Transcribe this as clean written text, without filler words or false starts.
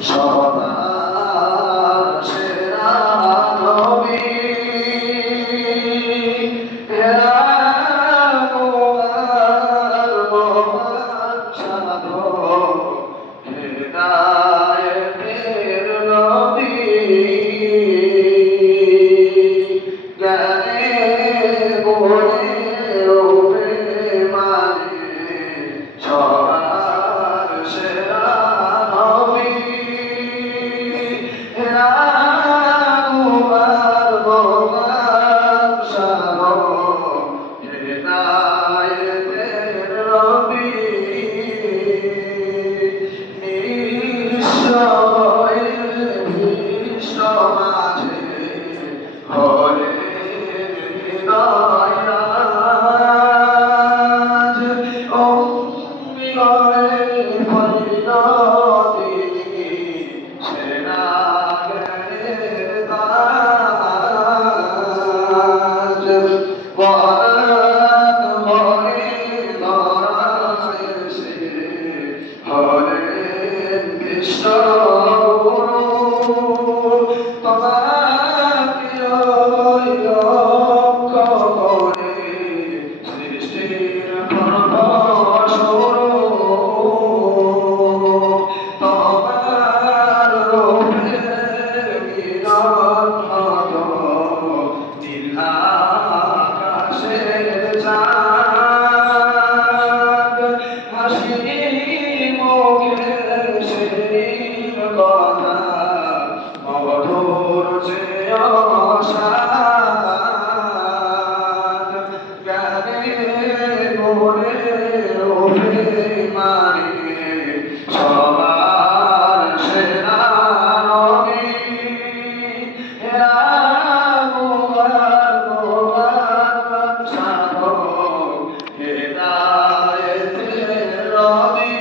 সবার সেরা নবী হেরার মহান সাধক হেদায়েতের নবী জ্ঞানে গুণে রূপে মানে সবার সেরা নবী হেরার মহান সাধক হেদায়েতের নবী সমাজে হরে হৃদয়াজ অম্মি করে ফরিদতি সেনা জ্ঞানের তাজ বরাত হরে ধরায় সে হরেন কৃষ্ণ গুরু তোমাকে লক্ষ্য করে সৃষ্টির পরমশুরু তোমার রূপে মিলন হলো নীল আকাশের চাঁদ হাসি মুখে সেদিন কথা মধুর যে অসাদ জ্ঞানে গুণে অভিমানে সবার সেরা নবী হেরার মহান সাধক হেদায়েতের নবী